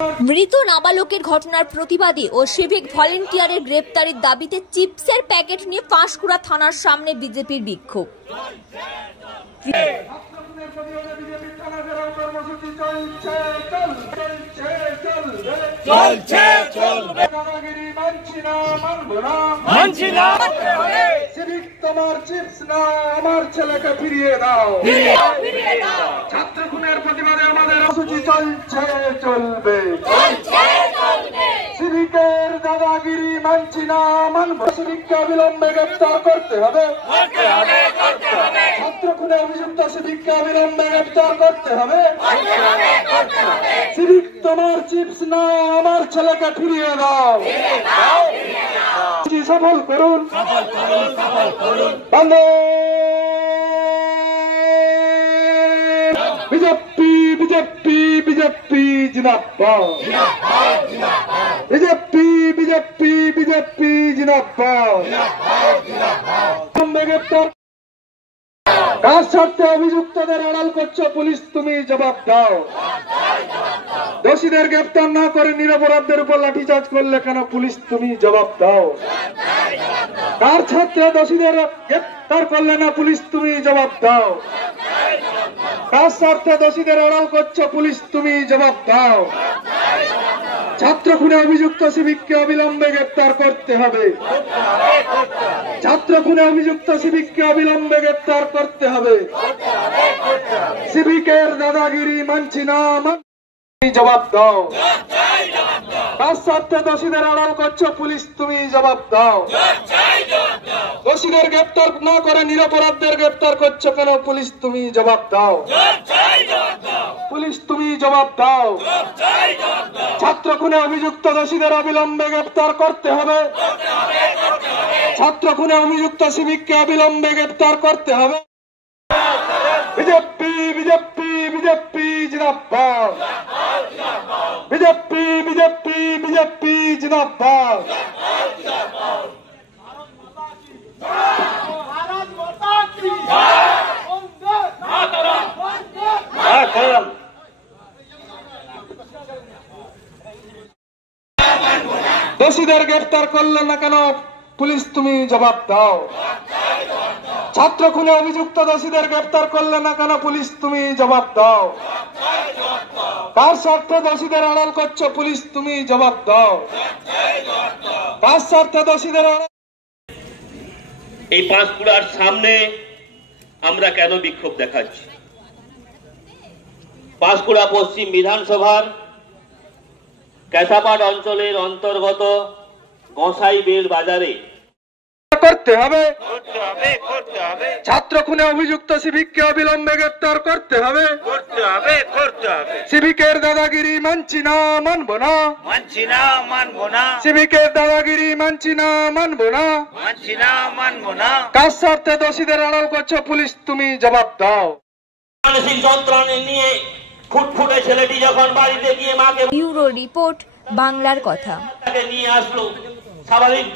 মৃত নাবালকের ঘটনার প্রতিবাদী ও সিভিক ভলেন্টিয়ারের গ্রেপ্তারের দাবিতে চিপসের প্যাকেট নিয়ে পাঁশকুড়া থানার সামনে বিজেপির বিক্ষোভ। তোমার চিপস না আমার ছেলেকে ফিরিয়ে দাও। ছাত্র খুনের প্রতিবাদে আমাদের কর্মসূচি চলছে চলবে। সিভিকের দাদাগিরি মানছি না মানব। সিভিককে অবিলম্বে গ্রেপ্তার করতে হবে। ছাত্র খুনে অভিযুক্ত সিভিককে অবিলম্বে গ্রেপ্তার করতে হবে। সিভিক তোমার চিপস না আমার ছেলেকে ফিরিয়ে দাও। সফল করুন। বিজেপি বিজেপি বিজেপি জিন্দাবাদ। বিজেপি বিজেপি বিজেপি জিন্দাবাদ। গ্রেপ্তার কার স্বার্থে অভিযুক্তদের আড়াল করছো পুলিশ, তুমি জবাব দাও। দোষীদের গ্রেপ্তার না করে নিরপরাধদের উপর লাঠিচার্জ করলে কেন পুলিশ, তুমি জবাব দাও। কার স্বার্থে দোষীদের গ্রেপ্তার করলে না পুলিশ, তুমি জবাব দাও। কার স্বার্থে দোষীদের আড়াল করছো পুলিশ, তুমি জবাব দাও। ছাত্র খুনে অভিযুক্ত সিভিককে অবিলম্বে গ্রেপ্তার করতে হবে। ছাত্র খুনে অভিযুক্ত সিভিককে অবিলম্বে গ্রেপ্তার করতে হবে। সিভিকের দাদাগিরি মানছি না, জবাব দাও। কার স্বার্থে দোষীদের আড়াল করছো পুলিশ, তুমি জবাব দাও। দোষীদের গ্রেপ্তার না করে নিরপরাধদের গ্রেপ্তার করছো কেন পুলিশ, তুমি জবাব দাও। পুলিশ, তুমি জবাব দাও। ছাত্র খুনে অভিযুক্ত দোষীদের অবিলম্বে গ্রেপ্তার করতে হবে। ছাত্র খুনে অভিযুক্ত সিভিককে অবিলম্বে গ্রেপ্তার করতে হবে। বিজেপি বিজেপি বিজেপি জিন্দাবাদ। বিজেপি বিজেপি বিজেপি জিন্দাবাদ। দোষীদের গ্রেপ্তার করলে না কেন পুলিশ, তুমি জবাব দাও। ছাত্র খুনে অভিযুক্ত দোষীদের গ্রেপ্তার করলে না কেন পুলিশ, তুমি জবাব দাও। কার স্বার্থে দোষীদের আড়াল করছো পুলিশ, তুমি জবাব দাও। কার স্বার্থে দোষীদের আড়াল। এই পাঁশকুড়ার সামনে আমরা কেন বিক্ষোভ দেখাচ্ছি? পাঁশকুড়া পশ্চিম বিধানসভার ক্যাসাপাট অঞ্চলের অন্তর্গত গোসাইবেড় বাজারে করতে হবে। ছাত্র খুনে অভিযুক্ত সিভিককে অবিলম্বে গ্রেপ্তার করতে হবে। সিভিকের দাদাগিরি মানছি না, মানব না। সিভিকের দাদাগিরি মানছি না, মানব না। কার স্বার্থে দোষীদের আড়াল করছো পুলিশ, তুমি জবাব দাও। মানসিক যন্ত্রণা নিয়ে ফুটফুটে ছেলেটি যখন বাড়িতে গিয়ে মাকে ব্যুরো রিপোর্ট, বাংলার কথা নিয়ে আসলো স্বাভাবিক